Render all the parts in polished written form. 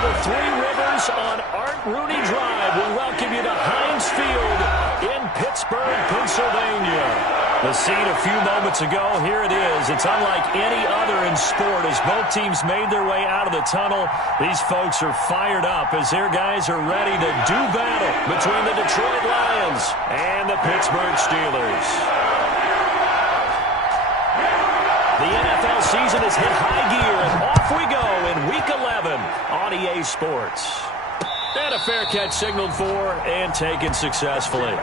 the Three Rivers on Art Rooney Drive. We welcome you to Heinz Field in Pittsburgh, Pennsylvania. The scene a few moments ago, here it is. It's unlike any other in sport as both teams made their way out of the tunnel. These folks are fired up as their guys are ready to do battle between the Detroit Lions and the Pittsburgh Steelers. The NFL season has hit high gear, and off we go in Week 11 on EA Sports. And a fair catch signaled for and taken successfully.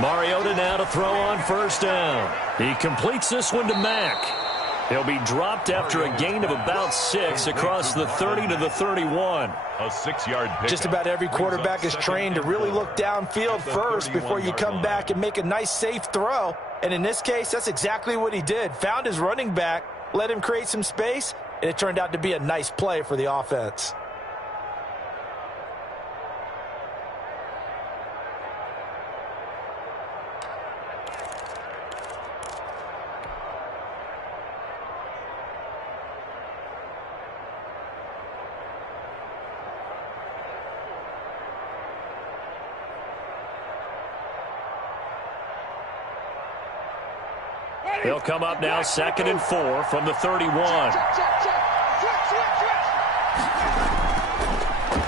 Mariota now to throw on first down. He completes this one to Mack. He'll be dropped after a gain of about 6 across the 30 to the 31. A 6-yard pickup. Just about every quarterback is trained to really look downfield first before you come back and make a nice, safe throw. And in this case, that's exactly what he did. Found his running back, let him create some space, and it turned out to be a nice play for the offense. They'll come up now 2nd and 4 from the 31.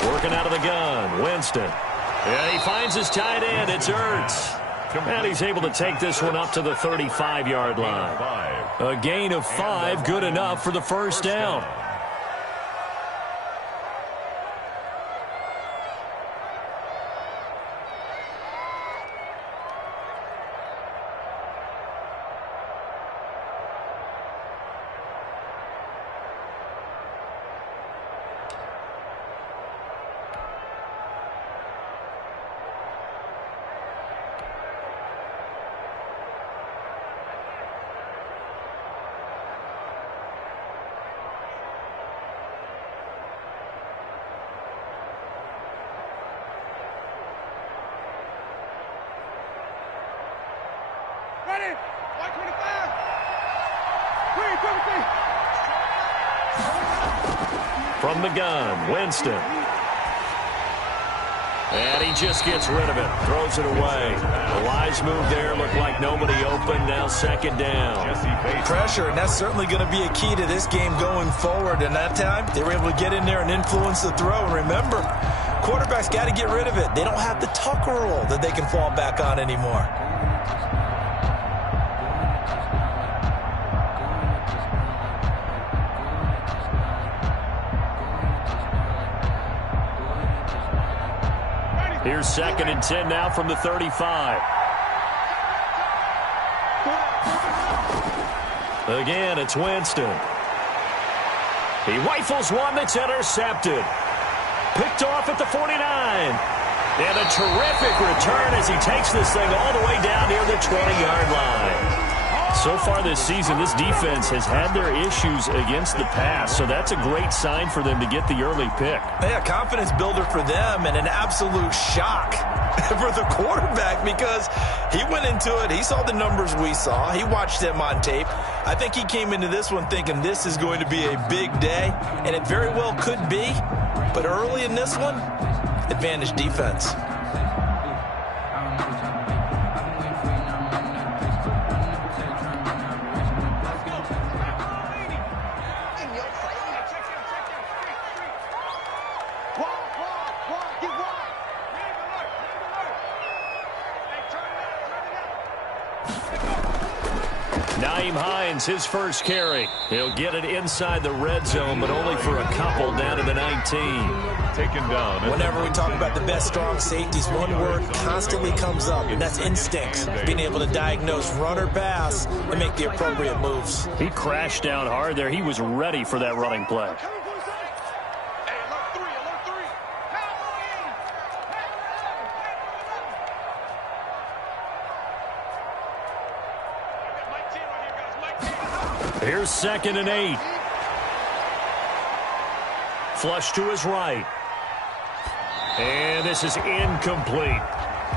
Working out of the gun, Winston. And he finds his tight end. It's Ertz. And he's able to take this one up to the 35-yard line. A gain of 5, good enough for the first down. From the gun, Winston. And he just gets rid of it, throws it away. A wise move there, looked like nobody open, now 2nd down. Pressure, and that's certainly going to be a key to this game going forward. And that time, they were able to get in there and influence the throw. And remember, quarterbacks got to get rid of it. They don't have the tuck rule that they can fall back on anymore. Here's 2nd and 10 now from the 35. Again, it's Winston. He rifles one that's intercepted. Picked off at the 49. And a terrific return as he takes this thing all the way down near the 20-yard line. So far this season, this defense has had their issues against the pass, so that's a great sign for them to get the early pick. Yeah, confidence builder for them and an absolute shock for the quarterback because he went into it. He saw the numbers we saw. He watched them on tape. I think he came into this one thinking this is going to be a big day, and it very well could be. But early in this one, advantage defense. Nyheim Hines, his first carry. He'll get it inside the red zone, but only for a couple down to the 19. Taken down. Whenever we talk about the best strong safeties, one word constantly comes up, and that's instincts. Being able to diagnose run or pass and make the appropriate moves. He crashed down hard there. He was ready for that running play. Here's 2nd and 8. Flush to his right. And this is incomplete.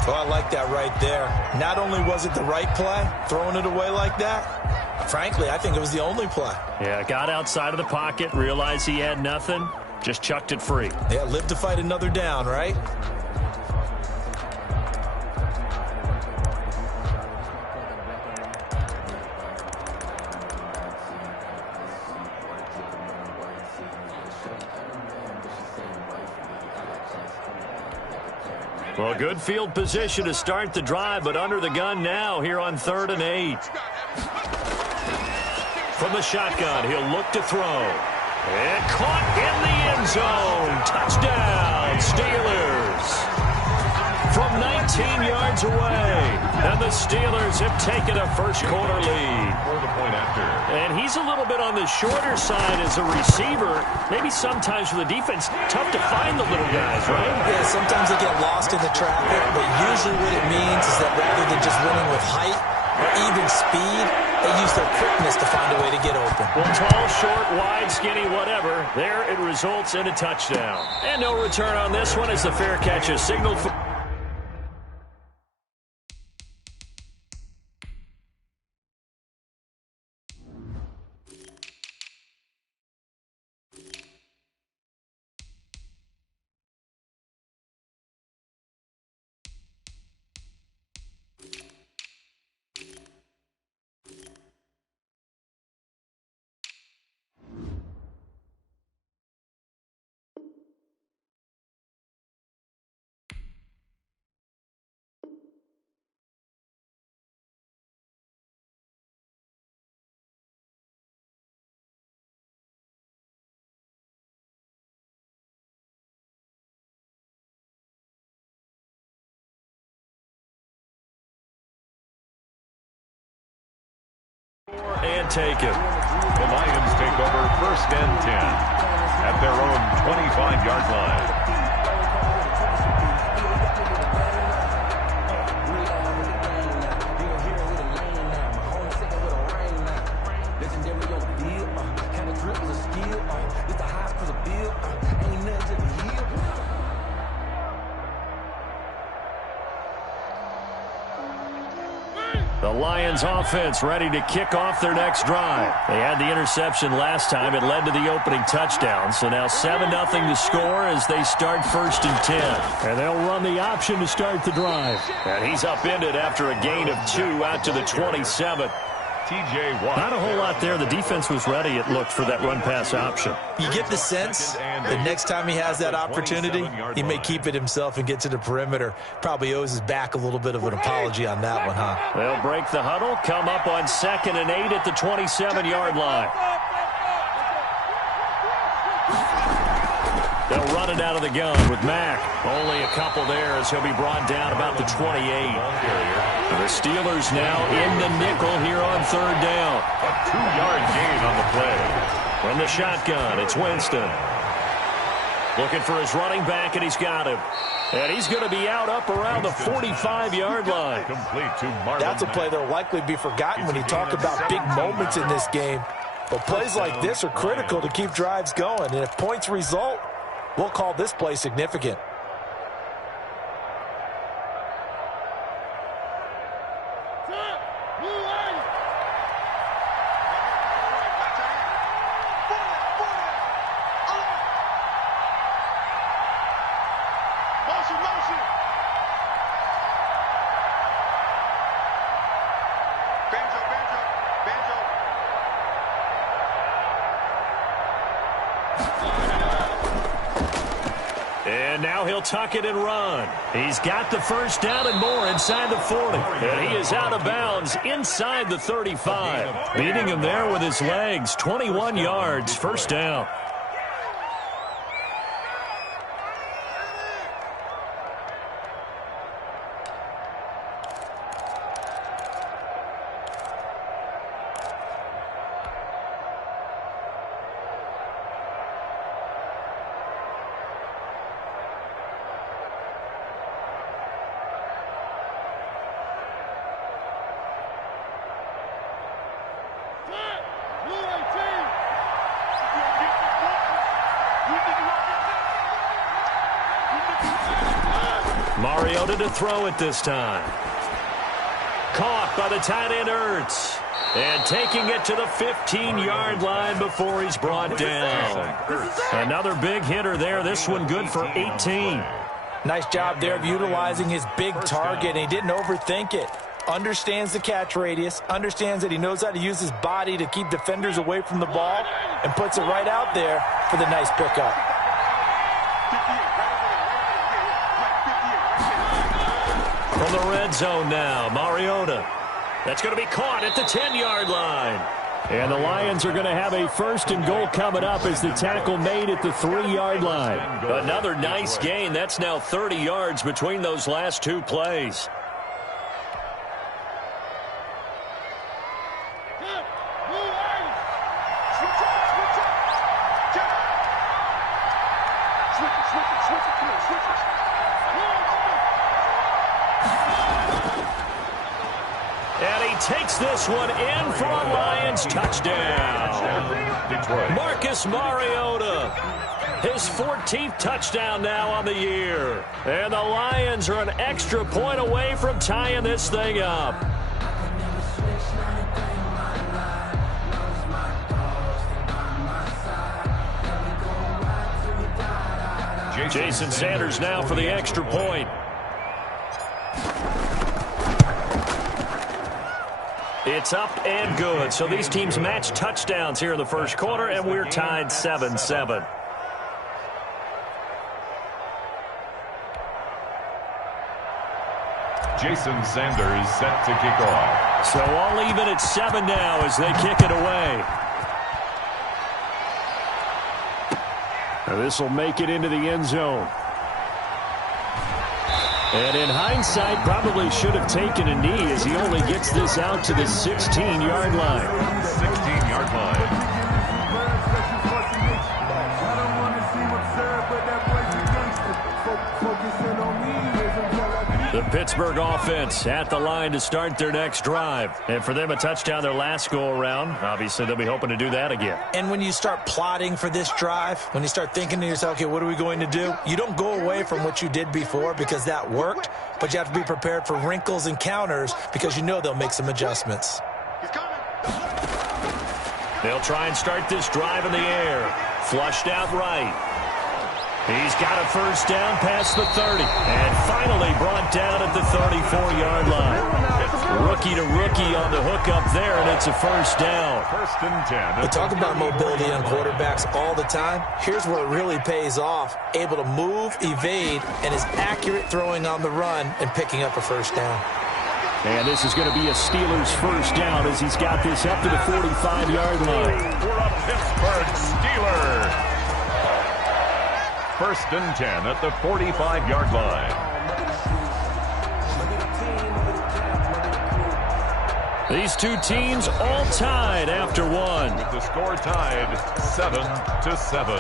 Oh, I like that right there. Not only was it the right play, throwing it away like that, frankly, I think it was the only play. Yeah, got outside of the pocket, realized he had nothing, just chucked it free. Yeah, live to fight another down, right? Well, good field position to start the drive, but under the gun now here on 3rd and 8. From the shotgun, he'll look to throw. And caught in the end zone. Touchdown, Steelers. From 19 yards away. And the Steelers have taken a first-quarter lead. And he's a little bit on the shorter side as a receiver. Maybe sometimes for the defense, tough to find the little guys, right? Yeah, sometimes they get lost in the traffic, but usually what it means is that rather than just winning with height or even speed, they use their quickness to find a way to get open. Well, tall, short, wide, skinny, whatever. There it results in a touchdown. And no return on this one as the fair catch is signaled for. And take it. The Lions take over 1st and 10 at their own 25-yard line. The Lions offense ready to kick off their next drive. They had the interception last time. It led to the opening touchdown. So now 7-0 to score as they start 1st and 10. And they'll run the option to start the drive. And he's upended after a gain of 2 out to the 27. TJ Watt. Not a whole lot there. The defense was ready, it looked, for that run-pass option. You get the sense that next time he has that opportunity, he may keep it himself and get to the perimeter. Probably owes his back a little bit of an apology on that one, huh? They'll break the huddle, come up on 2nd and 8 at the 27-yard line. They'll run it out of the gun with Mack. Only a couple there as he'll be brought down about the 28. The Steelers now in the nickel here on 3rd down. A 2-yard gain on the play. From the shotgun, it's Winston. Looking for his running back, and he's got him. And he's going to be out up around the 45-yard line. Complete to Marlon. That's a play that will likely be forgotten when you talk about big moments in this game. But plays like this are critical to keep drives going. And if points result, we'll call this play significant. And now he'll tuck it and run. He's got the first down and more inside the 40. And he is out of bounds inside the 35. Beating him there with his legs. 21 yards, first down. Mariota to throw it this time. Caught by the tight end Ertz. And taking it to the 15-yard line before he's brought down. Another big hitter there. This one good for 18. Nice job there of utilizing his big target. And he didn't overthink it. Understands the catch radius. Understands that he knows how to use his body to keep defenders away from the ball. And puts it right out there for the nice pickup. From the red zone now, Mariota. That's going to be caught at the 10-yard line. And the Lions are going to have a first and goal coming up as the tackle made at the 3-yard line. Another nice gain. That's now 30 yards between those last two plays. Takes this one in for a Lions touchdown. Marcus Mariota, his 14th touchdown now on the year. And the Lions are an extra point away from tying this thing up. Jason Sanders now for the extra point. It's up and good. So these teams match touchdowns here in the first quarter, and we're tied 7-7. Jason Sanders set to kick off. So all even at 7 now as they kick it away. This will make it into the end zone. And in hindsight, probably should have taken a knee as he only gets this out to the 16-yard line. 16-yard line. The Pittsburgh offense at the line to start their next drive. And for them, a touchdown their last go-around. Obviously, they'll be hoping to do that again. And when you start plotting for this drive, when you start thinking to yourself, okay, what are we going to do? You don't go away from what you did before because that worked, but you have to be prepared for wrinkles and counters because you know they'll make some adjustments. They'll try and start this drive in the air. Flushed out right. He's got a first down past the 30. And finally brought down at the 34-yard line. Rookie to rookie on the hook up there, and it's a first down. First and 10. We talk about mobility on quarterbacks all the time. Here's where it really pays off. Able to move, evade, and is accurate throwing on the run and picking up a first down. And this is going to be a Steelers first down as he's got this up to the 45-yard line. For a Pittsburgh Steeler. First and 10 at the 45-yard line. These two teams all tied after one. With the score tied 7-7.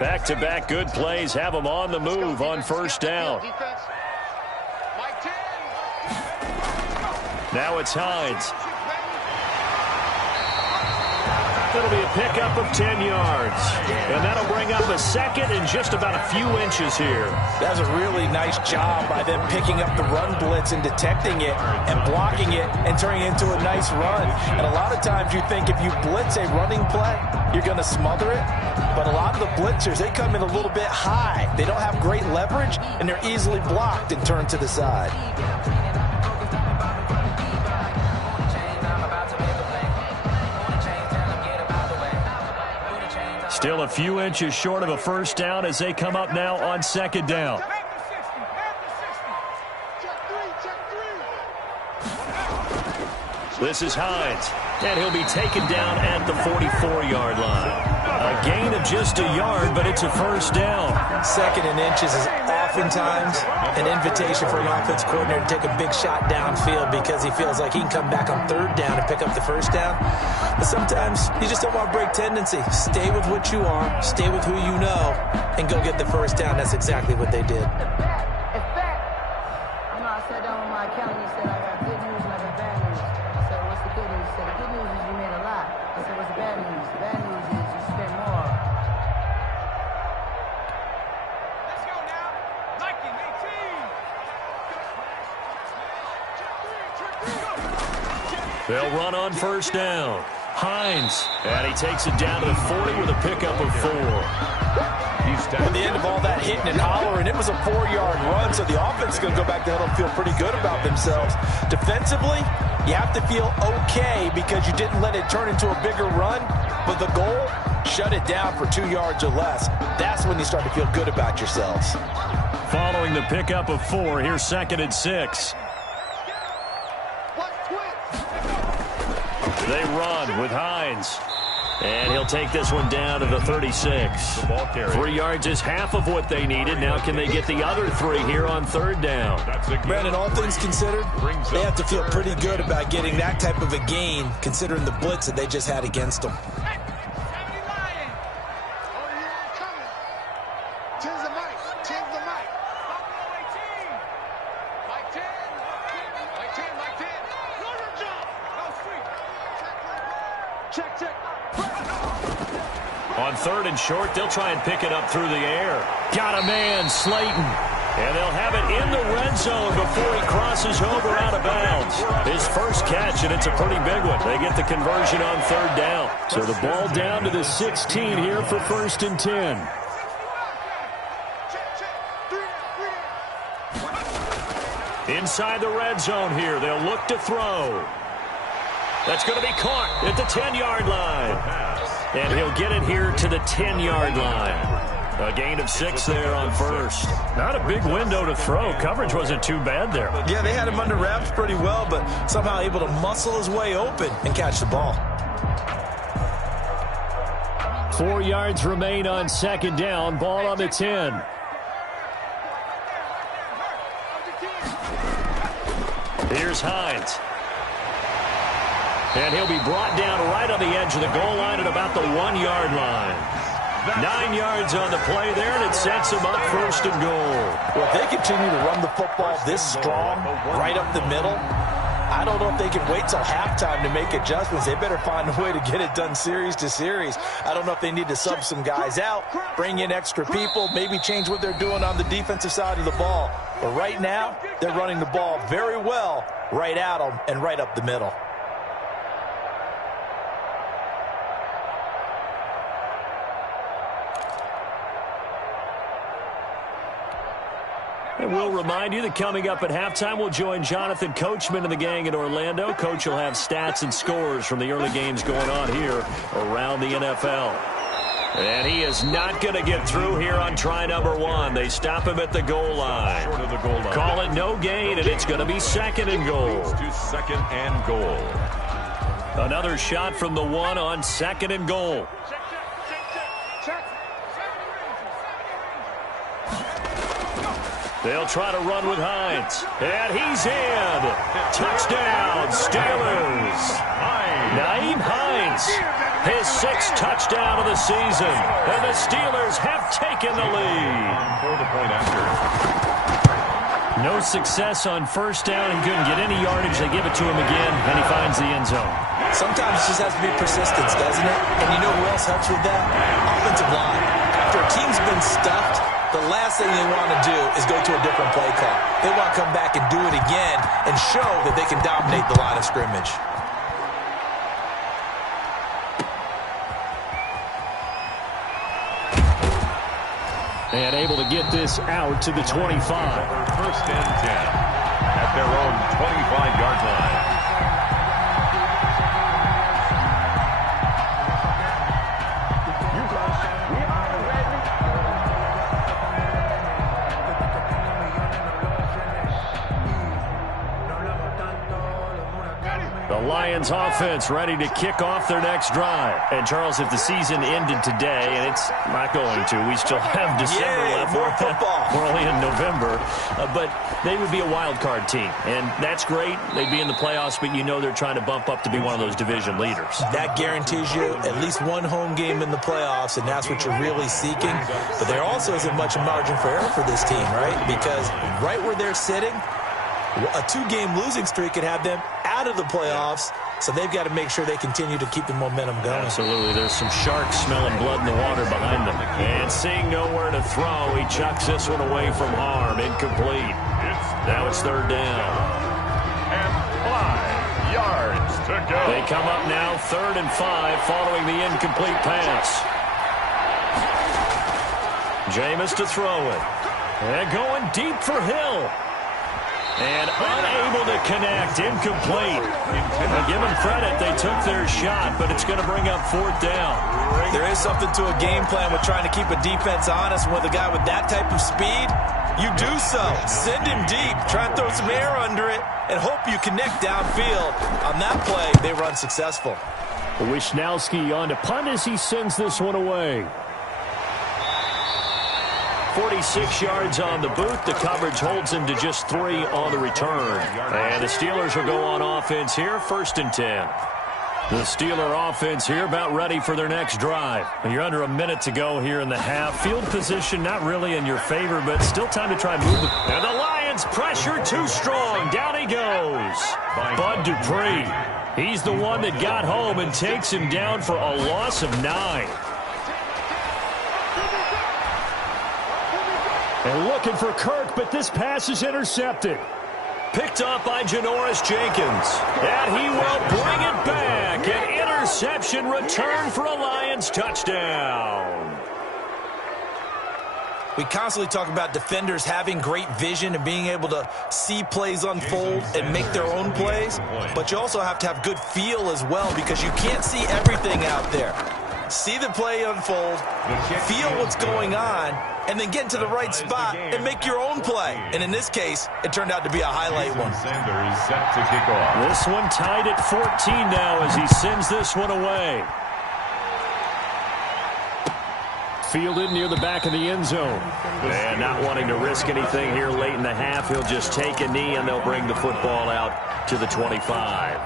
Back-to-back good plays have them on the move on first down. Now it's Hines. That'll be a pickup of 10 yards. And that'll bring up a second and just about a few inches here. That was a really nice job by them picking up the run blitz and detecting it and blocking it and turning it into a nice run. And a lot of times you think if you blitz a running play, you're going to smother it. But a lot of the blitzers, they come in a little bit high. They don't have great leverage, and they're easily blocked and turned to the side. Still a few inches short of a first down as they come up now on second down. This is Hines, and he'll be taken down at the 44-yard line. A gain of just a yard, but it's a first down. Second and inches is oftentimes an invitation for an offense coordinator to take a big shot downfield because he feels like he can come back on third down and pick up the first down. But sometimes you just don't want to break tendency. Stay with what you are, stay with who you know, and go get the first down. That's exactly what they did. I sat down with my accountant. He said, I got good news and I got bad news. I said, what's the good news? He said, the good news is you made a lot. I said, what's the bad news? The bad news is you spent more. Let's go now. Nike, 18. They'll run on first down. Hines, and he takes it down to the 40 with a pickup of 4. At the end of all that hitting and hollering, it was a 4-yard run, so the offense is going to go back to huddle and feel pretty good about themselves. Defensively, you have to feel okay because you didn't let it turn into a bigger run, but the goal, shut it down for 2 yards or less. That's when you start to feel good about yourselves. Following the pickup of 4, here's second and 6. They run with Hines. And he'll take this one down to the 36. The ball carrier. 3 yards is half of what they needed. Now can they get the other 3 here on third down? Brandon, all things considered, they have to feel pretty good about getting that type of a gain considering the blitz that they just had against them. On third and short, they'll try and pick it up through the air. Got a man, Slayton. And they'll have it in the red zone before he crosses over out of bounds. His first catch, and it's a pretty big one. They get the conversion on third down. So the ball down to the 16 here for first and 10. Inside the red zone here, they'll look to throw. That's going to be caught at the 10-yard line. And he'll get it here to the 10-yard line. A gain of 6 there on first. Not a big window to throw. Coverage wasn't too bad there. Yeah, they had him under wraps pretty well, but somehow able to muscle his way open and catch the ball. 4 yards remain on second down. Ball on the 10. Here's Hines. And he'll be brought down right on the edge of the goal line at about the 1-yard line. 9 yards on the play there, and it sets him up first and goal. Well, if they continue to run the football this strong, right up the middle, I don't know if they can wait till halftime to make adjustments. They better find a way to get it done series to series. I don't know if they need to sub some guys out, bring in extra people, maybe change what they're doing on the defensive side of the ball. But right now, they're running the ball very well right at them and right up the middle. And we'll remind you that coming up at halftime, we'll join Jonathan Coachman and the gang in Orlando. Coach will have stats and scores from the early games going on here around the NFL. And he is not going to get through here on try number 1. They stop him at the goal line. Short of the goal line. Call it no gain, and it's going to be second and goal. To second and goal. Another shot from the 1 on second and goal. They'll try to run with Hines. And he's in. Touchdown, Steelers. Nyheim Hines, his 6th touchdown of the season. And the Steelers have taken the lead. For the point after. No success on first down and couldn't get any yardage. They give it to him again, and he finds the end zone. Sometimes it just has to be persistence, doesn't it? And you know who else helps with that? Offensive line. After a team's been stuffed, the last thing they want to do is go to a different play call. They want to come back and do it again and show that they can dominate the line of scrimmage. And able to get this out to the 25. First and 10 at their own 25-yard line. Lions offense ready to kick off their next drive. And, Charles, if the season ended today, and it's not going to, we still have December left. More football. We're only in November. But they would be a wild card team. And that's great. They'd be in the playoffs, but you know they're trying to bump up to be one of those division leaders. That guarantees you at least one home game in the playoffs, and that's what you're really seeking. But there also isn't much margin for error for this team, right? Because right where they're sitting, a 2-game losing streak could have them out of the playoffs, so they've got to make sure they continue to keep the momentum going. Absolutely. There's some sharks smelling blood in the water behind them. And seeing nowhere to throw, he chucks this one away from harm. Incomplete. Now it's third down. And 5 yards to go. They come up now 3rd and 5 following the incomplete pass. Jameis to throw it. And going deep for Hill. And unable to connect. Incomplete. And give them credit. They took their shot, but it's going to bring up 4th down. There is something to a game plan with trying to keep a defense honest. With a guy with that type of speed, you do so. Send him deep. Try and throw some air under it and hope you connect downfield. On that play, they run successful. Wisnowski on to punt as he sends this one away. 46 yards on the boot. The coverage holds him to just 3 on the return. And the Steelers will go on offense here, 1st and 10. The Steeler offense here about ready for their next drive. You're under a minute to go here in the half. Field position not really in your favor, but still time to try and move it. And the Lions pressure too strong. Down he goes. Bud Dupree. He's the one that got home and takes him down for a loss of 9. And looking for Kirk, but this pass is intercepted. Picked up by Janoris Jenkins. And he will bring it back. An interception return for a Lions touchdown. We constantly talk about defenders having great vision and being able to see plays unfold and make their own plays. But you also have to have good feel as well, because you can't see everything out there. See the play unfold, feel what's going on, and then get into the right spot and make your own play. And in this case, it turned out to be a highlight one. Sanders set to kick off. This one tied at 14 now as he sends this one away. Fielded near the back of the end zone. And not wanting to risk anything here late in the half, he'll just take a knee and they'll bring the football out to the 25.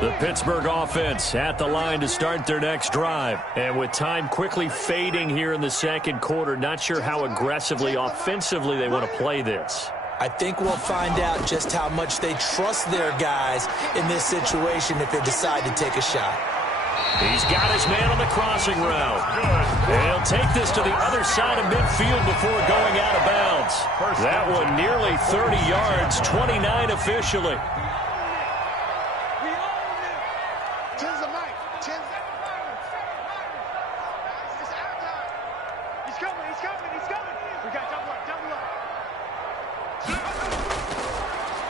The Pittsburgh offense at the line to start their next drive. And with time quickly fading here in the second quarter, not sure how aggressively, offensively they want to play this. I think we'll find out just how much they trust their guys in this situation if they decide to take a shot. He's got his man on the crossing route. And he'll take this to the other side of midfield before going out of bounds. That one nearly 30 yards, 29 officially.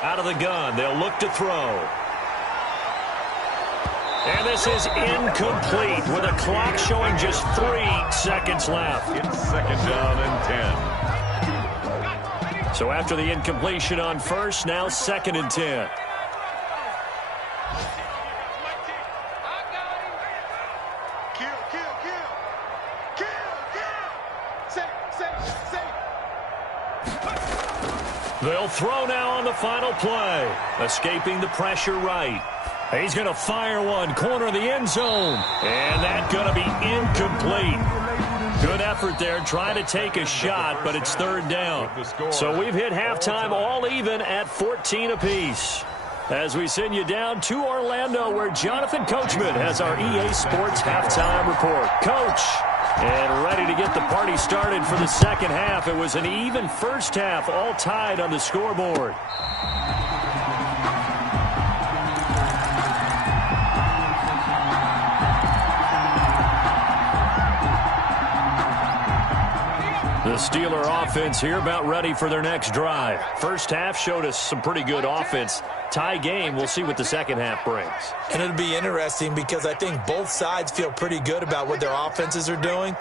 Out of the gun, they'll look to throw. And this is incomplete with a clock showing just 3 seconds left. It's 2nd down and 10. So after the incompletion on first, now 2nd and 10. They'll throw now on the final play. Escaping the pressure right. He's going to fire one, corner of the end zone. And that's going to be incomplete. Good effort there, trying to take a shot, but it's 3rd down. So we've hit halftime all even at 14 apiece. As we send you down to Orlando, where Jonathan Coachman has our EA Sports halftime report. Coach. And ready to get the party started for the second half. It was an even first half, all tied on the scoreboard. The Steeler offense here about ready for their next drive. First half showed us some pretty good offense. Tie game. We'll see what the second half brings. And it'll be interesting because I think both sides feel pretty good about what their offenses are doing.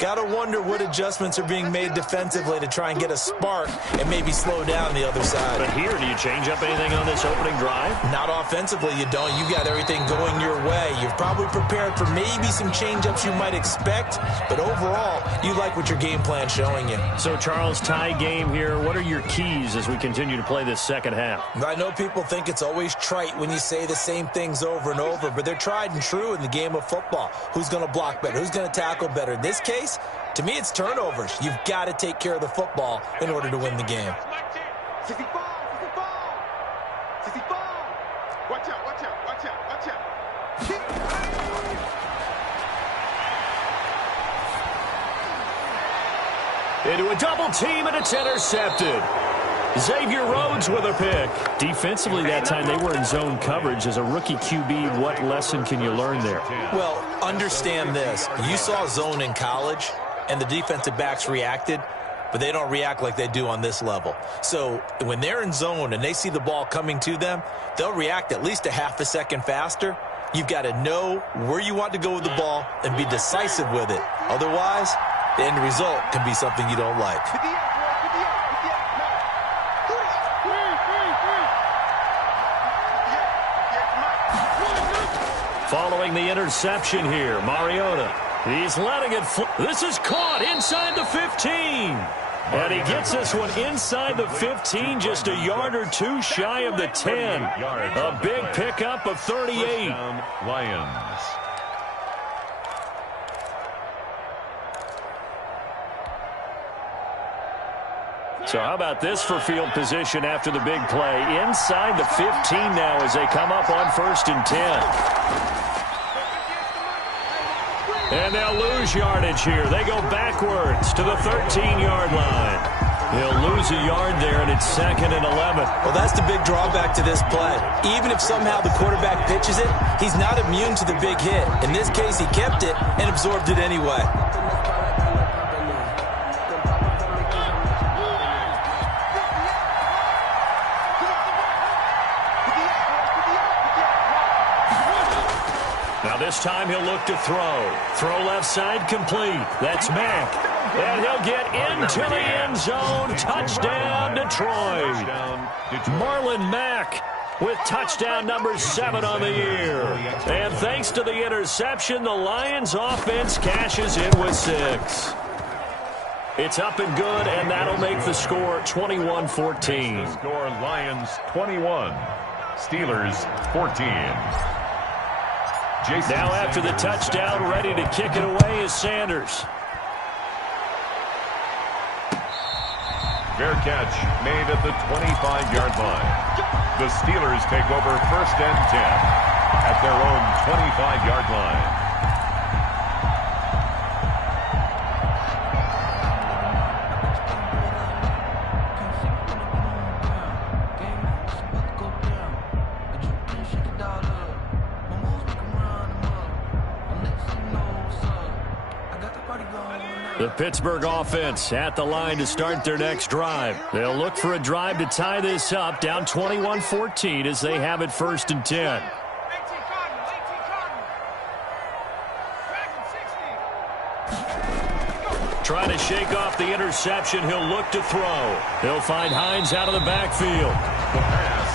Got to wonder what adjustments are being made defensively to try and get a spark and maybe slow down the other side. But here, do you change up anything on this opening drive? Not offensively, you don't. You got everything going your way. You've probably prepared for maybe some change-ups you might expect, but overall, you like what your game plan's showing you. So, Charles, tie game here. What are your keys as we continue to play this second half? I know people think it's always trite when you say the same things over and over, but they're tried and true in the game of football. Who's going to block better? Who's going to tackle better? In this case, to me, it's turnovers. You've got to take care of the football in order to win the game. Watch out, watch out, watch out, watch out. Into a double team, and it's intercepted. Xavier Rhodes with a pick. Defensively that time, they were in zone coverage. As a rookie QB, what lesson can you learn there? Well, understand this. You saw zone in college, and the defensive backs reacted, but they don't react like they do on this level. So when they're in zone and they see the ball coming to them, they'll react at least a half a second faster. You've got to know where you want to go with the ball and be decisive with it. Otherwise, the end result can be something you don't like. Following the interception here, Mariota. He's letting it fly. This is caught inside the 15. And he gets this one inside the 15, just a yard or two shy of the 10. A big pickup of 38. Lions. So how about this for field position after the big play? Inside the 15 now as they come up on 1st and 10. And they'll lose yardage here. They go backwards to the 13-yard line. They'll lose a yard there, and it's 2nd and 11. Well, that's the big drawback to this play. Even if somehow the quarterback pitches it, he's not immune to the big hit. In this case, he kept it and absorbed it anyway. This time he'll look to throw. Throw left side complete. That's Mack. And he'll get into the end zone. Touchdown, Detroit. Marlon Mack with touchdown number 7 on the year. And thanks to the interception, the Lions offense cashes in with 6. It's up and good, and that'll make the score 21-14. The score, Lions 21, Steelers 14. Now after the touchdown, ready to kick it away is Sanders. Fair catch made at the 25-yard line. The Steelers take over 1st and 10 at their own 25-yard line. The Pittsburgh offense at the line to start their next drive. They'll look for a drive to tie this up, down 21-14 as they have it 1st and 10. Trying to shake off the interception. He'll look to throw. He'll find Hines out of the backfield.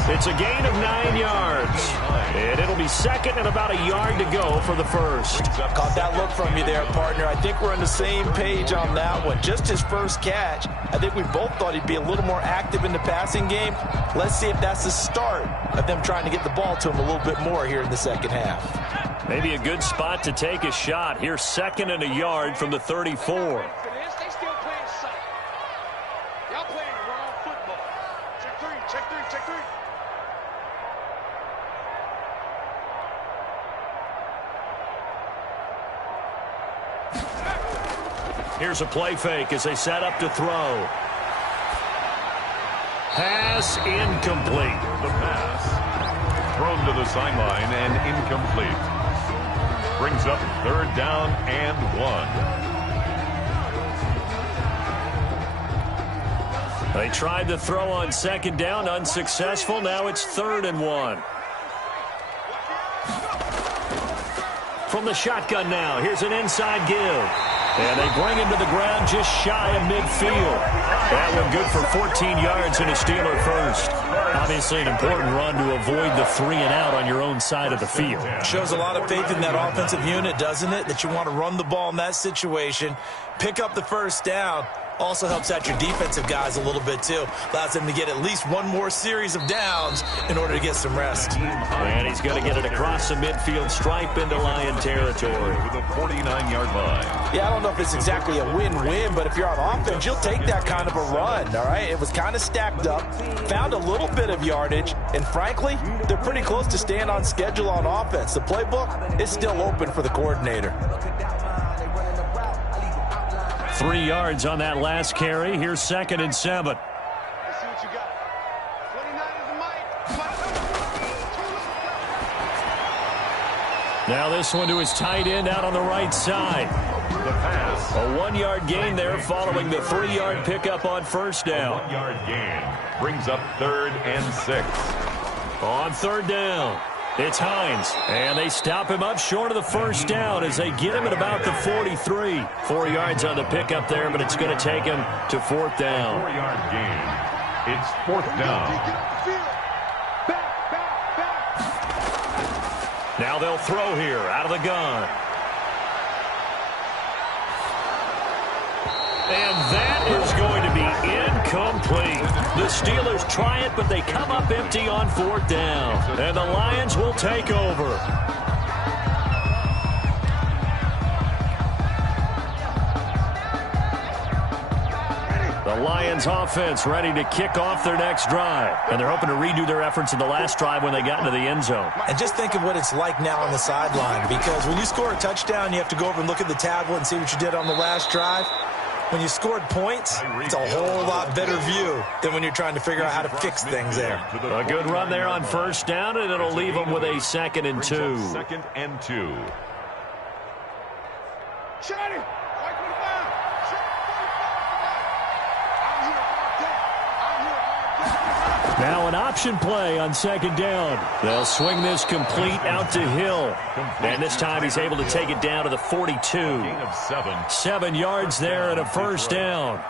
It's a gain of 9 yards. And it'll be 2nd and about a yard to go for the 1st. Caught that look from you there, partner. I think we're on the same page on that one. Just his first catch. I think we both thought he'd be a little more active in the passing game. Let's see if that's the start of them trying to get the ball to him a little bit more here in the second half. Maybe a good spot to take a shot. Here's 2nd and a yard from the 34. They still playing soft. Y'all playing wrong football. Check 3, check 3, check 3. Here's a play fake as they set up to throw. Pass incomplete. The pass thrown to the sideline and incomplete. Brings up 3rd down and 1. They tried to throw on second down, unsuccessful. Now it's 3rd and 1. From the shotgun now, here's an inside give. And they bring him to the ground just shy of midfield. That one good for 14 yards and a Steeler first. Obviously an important run to avoid the 3-and-out on your own side of the field. Shows a lot of faith in that offensive unit, doesn't it? That you want to run the ball in that situation, pick up the first down. Also helps out your defensive guys a little bit, too. Allows them to get at least one more series of downs in order to get some rest. And he's going to get it across the midfield stripe into Lion territory. To the 49-yard line. Yeah, I don't know if it's exactly a win-win, but if you're on offense, you'll take that kind of a run, all right? It was kind of stacked up, found a little bit of yardage, and frankly, they're pretty close to staying on schedule on offense. The playbook is still open for the coordinator. 3 yards on that last carry. Here's 2nd and 7. Let's see what you got. 29 is the mic. Now this one to his tight end out on the right side. The pass. A 1-yard gain there following the 3-yard pickup on first down. 1-yard gain brings up 3rd and 6. On 3rd down, it's Hines. And they stop him up short of the first down as they get him at about the 43. 4 yards on the pickup there, but it's going to take him to 4th down. 4-yard gain. It's 4th down. Now they'll throw here out of the gun. And that is going to be incomplete. The Steelers try it, but they come up empty on 4th down. And the Lions will take over. The Lions offense ready to kick off their next drive. And they're hoping to redo their efforts in the last drive when they got into the end zone. And just think of what it's like now on the sideline, because when you score a touchdown, you have to go over and look at the tablet and see what you did on the last drive. When you scored points, it's a whole lot better view than when you're trying to figure out how to fix things there. A good run there on first down, and it'll leave them with a 2nd and 2. 2nd and 2. Shady! White 25! Now an option play on 2nd down. They'll swing this complete out to Hill. And this time he's able to take it down to the 42. Gain of 7. 7 yards there and a first down.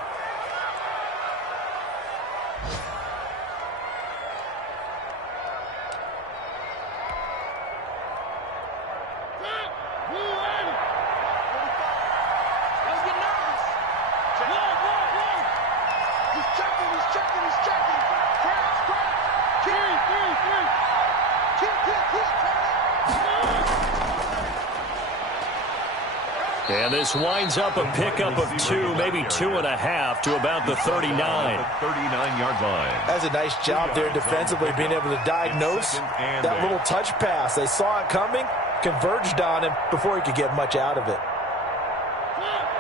And this winds up a pickup of 2, maybe 2.5 to about the 39. 39-yard line. That's a nice job there defensively, being able to diagnose that little touch pass. They saw it coming, converged on him before he could get much out of it.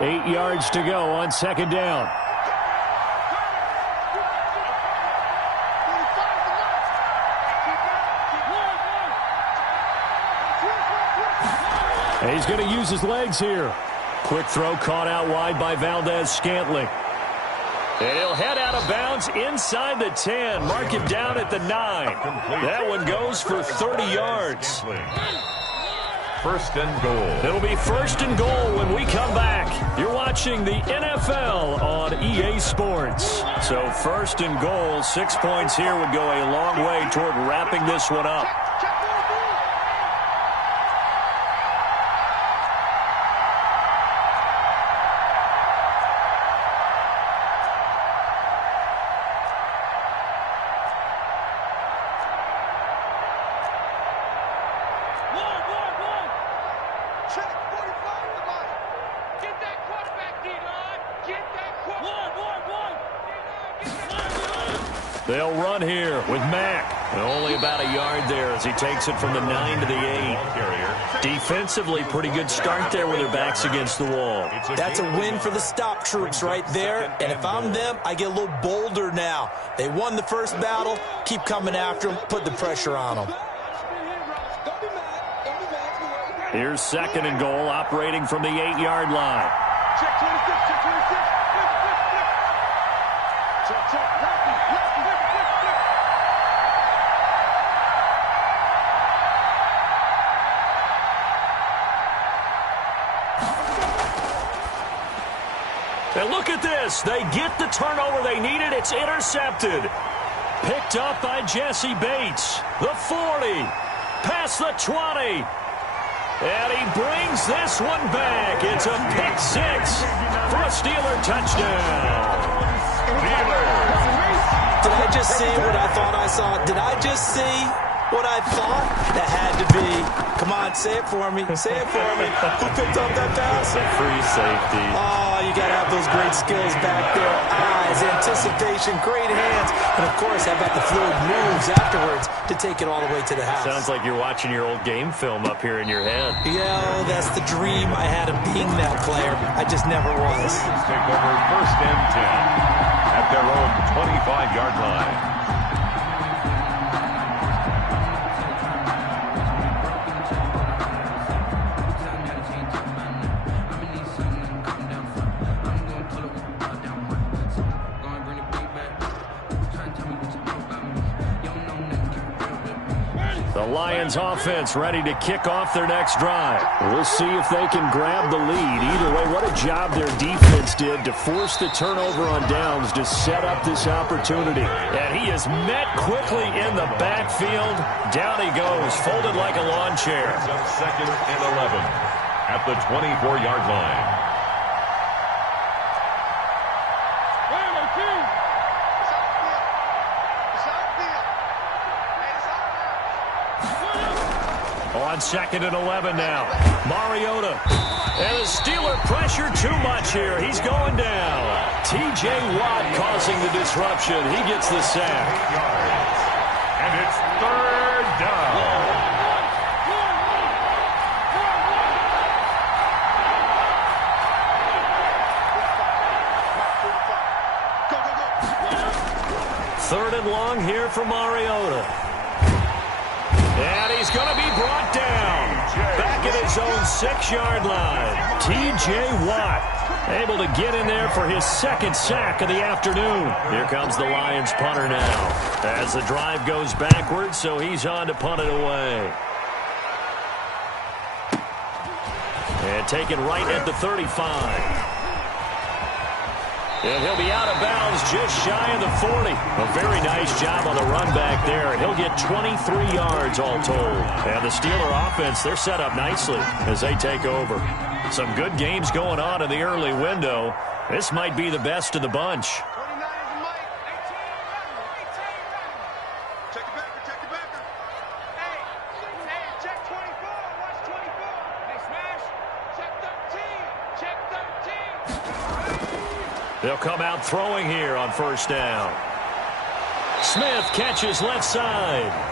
8 yards to go on 2nd down. And he's going to use his legs here. Quick throw caught out wide by Valdez-Scantling. And he'll head out of bounds inside the 10. Mark him down at the 9. That one goes for 30 yards. 1st and goal. It'll be 1st and goal when we come back. You're watching the NFL on EA Sports. So 1st and goal, 6 points here would go a long way toward wrapping this one up. They'll run here with Mack. Only about a yard there as he takes it from the 9 to the 8. Defensively, pretty good start there with their backs against the wall. That's a win for the stop troops right there. And if I'm them, I get a little bolder now. They won the first battle. Keep coming after them. Put the pressure on them. Here's 2nd and goal, operating from the 8-yard line. Check 26, check 26. Flip. Check. And look at this. They get the turnover they needed. It's intercepted. Picked up by Jesse Bates. The 40. Past the 20. And he brings this one back. It's a pick six for a Steeler touchdown. Did I just see what I thought I saw? Did I just see what I thought? That had to be. Come on, say it for me. Say it for me. Who picked up that pass? A free safety. Oh, you got to have those great skills back there. Eyes, anticipation, great hands. And, of course, how about the fluid moves afterwards to take it all the way to the house? Sounds like you're watching your old game film up here in your head. Yeah, that's the dream I had of being that player. I just never was. Take over first and 10 at their own 25-yard line. The Lions offense ready to kick off their next drive. We'll see if they can grab the lead. Either way, what a job their defense did to force the turnover on downs to set up this opportunity. And he is met quickly in the backfield. Down he goes, folded like a lawn chair. Second and 11 at the 24-yard line. On second and 11 now. Mariota. And the Steeler pressure too much here. He's going down. T.J. Watt causing the disruption. He gets the sack. And it's third down. Third and long here for Mariota. And he's going to be brought down. Back at his own 6-yard line. T.J. Watt able to get in there for his second sack of the afternoon. Here comes the Lions punter now. As the drive goes backwards, so he's on to punt it away. And taken right at the 35. And he'll be out of bounds just shy of the 40. A very nice job on the run back there. He'll get 23 yards all told. And the Steeler offense, they're set up nicely as they take over. Some good games going on in the early window. This might be the best of the bunch. They'll come out throwing here on first down. Smith catches left side.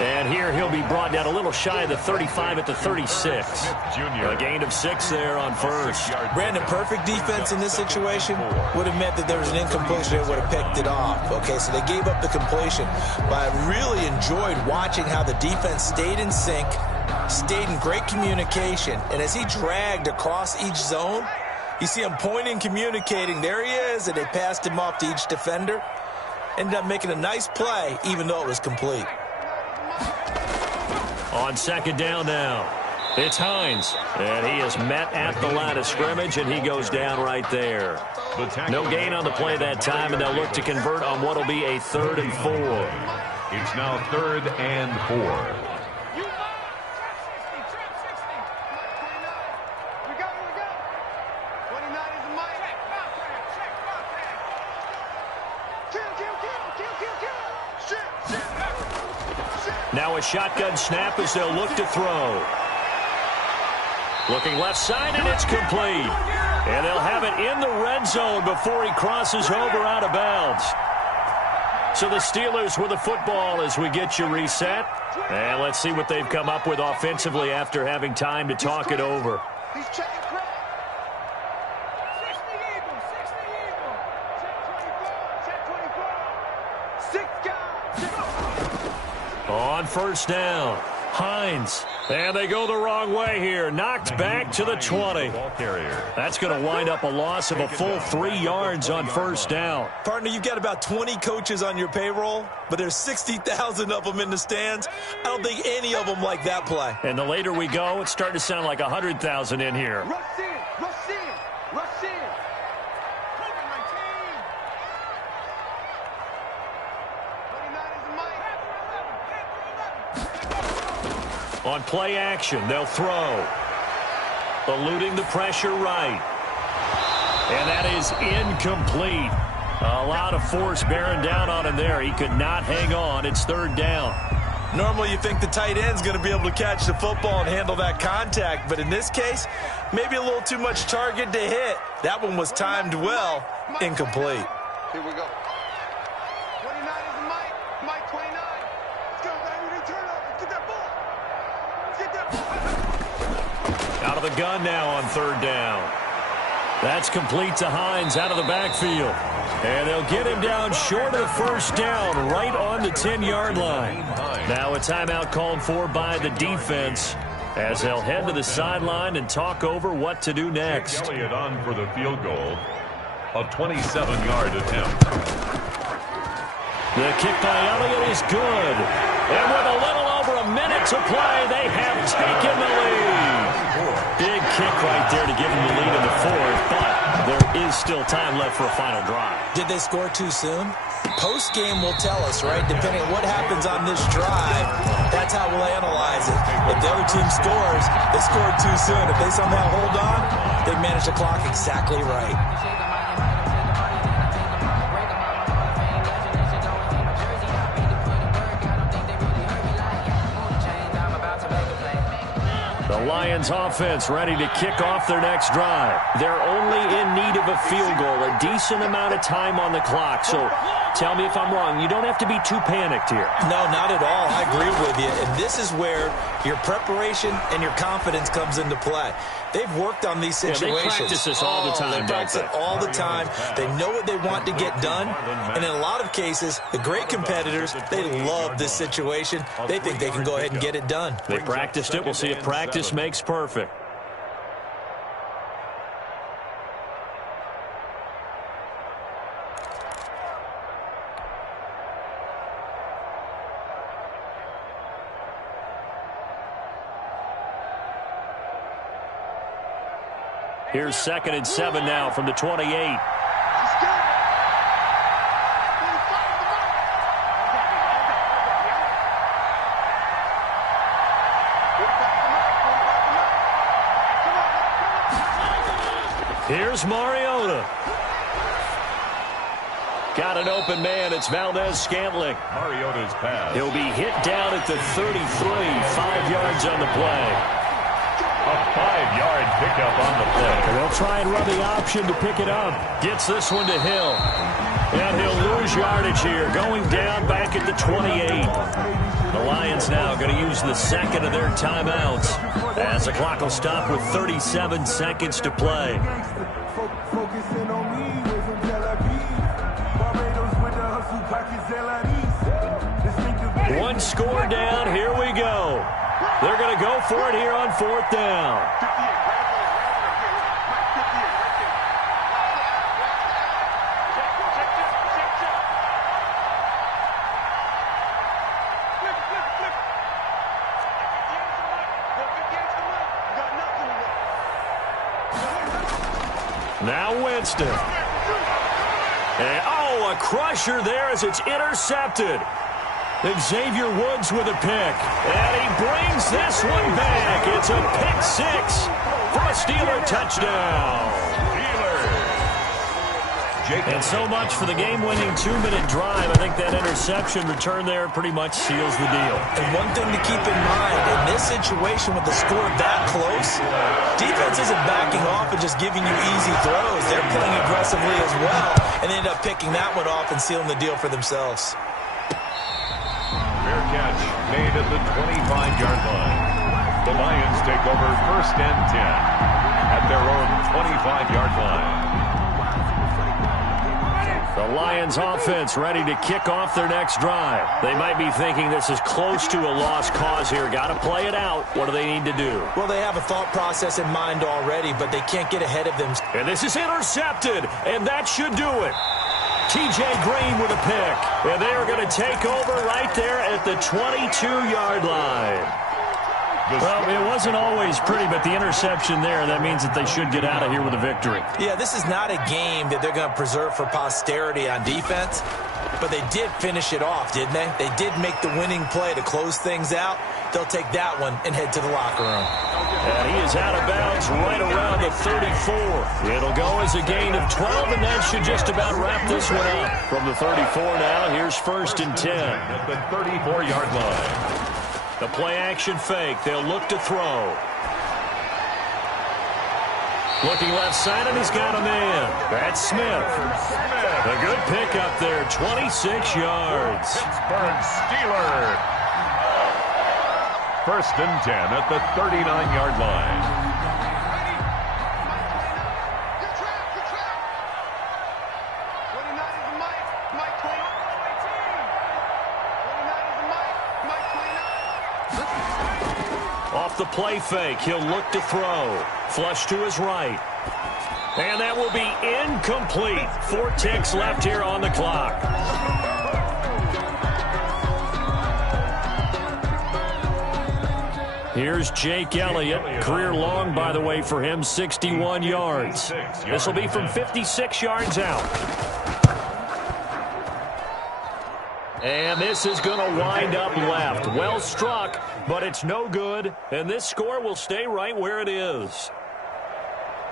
And here he'll be brought down a little shy of the 35 at the 36. A gain of 6 there on first. Brandon, perfect defense in this situation would have meant that there was an incompletion that would have picked it off. Okay, so they gave up the completion. But I really enjoyed watching how the defense stayed in sync, stayed in great communication. And as he dragged across each zone, you see him pointing, communicating. There he is, and they passed him off to each defender. Ended up making a nice play, even though it was complete. On second down now, it's Hines. And he is met at the line of scrimmage, and he goes down right there. No gain on the play that time, and they'll look to convert on what will be a 3rd and 4. It's now 3rd and 4. Now a shotgun snap as they'll look to throw. Looking left side, and it's complete. And they'll have it in the red zone before he crosses over out of bounds. So the Steelers with the football as we get you reset. And let's see what they've come up with offensively after having time to talk it over. He's checking credit. On first down, Hines. And they go the wrong way here. Knocked back to the 20. That's going to wind up a loss of a full 3 yards on first down. Partner, you've got about 20 coaches on your payroll, but there's 60,000 of them in the stands. I don't think any of them like that play. And the later we go, it's starting to sound like 100,000 in here. Rush in, rush in, rush in. On play action, they'll throw. Eluding the pressure right. And that is incomplete. A lot of force bearing down on him there. He could not hang on. It's third down. Normally you think the tight end's going to be able to catch the football and handle that contact, but in this case, maybe a little too much target to hit. That one was timed well, incomplete. Here we go. 29 is the Mike. Mike 29. Let's go, baby. New turnover. Get that ball. Get that ball. Out of the gun now on third down. That's complete to Hines out of the backfield. And they'll get him down short of the first down, right on the 10-yard line. Now a timeout called for by the defense as they'll head to the sideline and talk over what to do next. Elliott on for the field goal. A 27-yard attempt. The kick by Elliott is good. And with a little over a minute to play, they have taken the lead. Big kick right there to give them the lead in the fourth, but there is still time left for a final drive. Did they score too soon? Post-game will tell us, right? Depending on what happens on this drive, that's how we'll analyze it. If the other team scores, they scored too soon. If they somehow hold on, they manage the clock exactly right. The Lions offense ready to kick off their next drive. They're only in need of a field goal, a decent amount of time on the clock. So tell me if I'm wrong. You don't have to be too panicked here. No, not at all. I agree with you. And this is where your preparation and your confidence comes into play. They've worked on these situations. Yeah, they practice this all the time. They practice it all the time. They know what they want to get done. And in a lot of cases, the great competitors, they love this situation. They think they can go ahead and get it done. They practiced it. We'll see if practice makes perfect. Here's 2nd and 7 now from the 28. Here's Mariota. Got an open man. It's Valdez-Scantling. Mariota's pass. He'll be hit down at the 33, 5 yards on the play. A 5-yard pickup on the play. And they'll try and run the option to pick it up. Gets this one to Hill. And he'll lose yardage here, going down back at the 28. The Lions now going to use the second of their timeouts as the clock will stop with 37 seconds to play. One score down. Here we go. They're going to go for it here on 4th down. Now Winston. And, a crusher there as it's intercepted. Xavier Woods with a pick. And he brings this one back. It's a pick 6 for a Steeler touchdown. And so much for the game-winning 2-minute drive. I think that interception return there pretty much seals the deal. And one thing to keep in mind, in this situation with the score that close, defense isn't backing off and just giving you easy throws. They're playing aggressively as well, and they end up picking that one off and sealing the deal for themselves. Fair catch made at the 25-yard line. The Lions take over 1st and 10 at their own 25-yard line. The Lions offense ready to kick off their next drive. They might be thinking this is close to a lost cause here. Got to play it out. What do they need to do? Well, they have a thought process in mind already, but they can't get ahead of them. And this is intercepted, and that should do it. T.J. Green with a pick. And they are going to take over right there at the 22-yard line. Well, it wasn't always pretty, but the interception there, that means that they should get out of here with a victory. Yeah, this is not a game that they're going to preserve for posterity on defense, but they did finish it off, didn't they? They did make the winning play to close things out, they'll take that one and head to the locker room. And he is out of bounds right around the 34. It'll go as a gain of 12, and that should just about wrap this one up. From the 34 now, here's 1st and 10. At the 34-yard line. The play-action fake. They'll look to throw. Looking left side, and he's got a man. That's Smith. A good pickup there, 26 yards. Pittsburgh Steelers. 1st and 10 at the 39-yard line. Good trap. 29 is the Mike 29. 29 is the Mike 29. Off the play fake, he'll look to throw. Flush to his right. And that will be incomplete. 4 ticks left here on the clock. Here's Jake Elliott. Career long, by the way, for him, 61 yards. This will be from 56 yards out. And this is going to wind up left. Well struck, but it's no good. And this score will stay right where it is.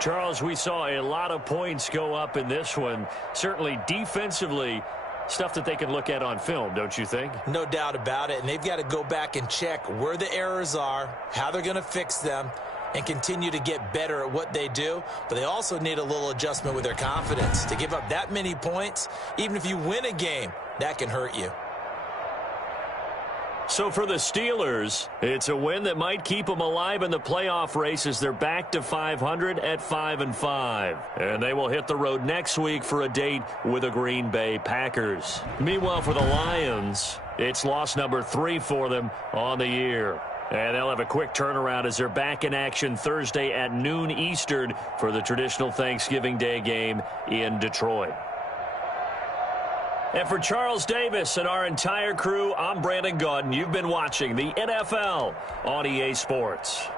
Charles, we saw a lot of points go up in this one. Certainly defensively, stuff that they can look at on film, don't you think? No doubt about it. And they've got to go back and check where the errors are, how they're going to fix them, and continue to get better at what they do. But they also need a little adjustment with their confidence. To give up that many points, even if you win a game, that can hurt you. So for the Steelers, it's a win that might keep them alive in the playoff race as they're back to 500 at 5-5. And they will hit the road next week for a date with the Green Bay Packers. Meanwhile, for the Lions, it's loss number 3 for them on the year. And they'll have a quick turnaround as they're back in action Thursday at noon Eastern for the traditional Thanksgiving Day game in Detroit. And for Charles Davis and our entire crew, I'm Brandon Gaudin. You've been watching the NFL on EA Sports.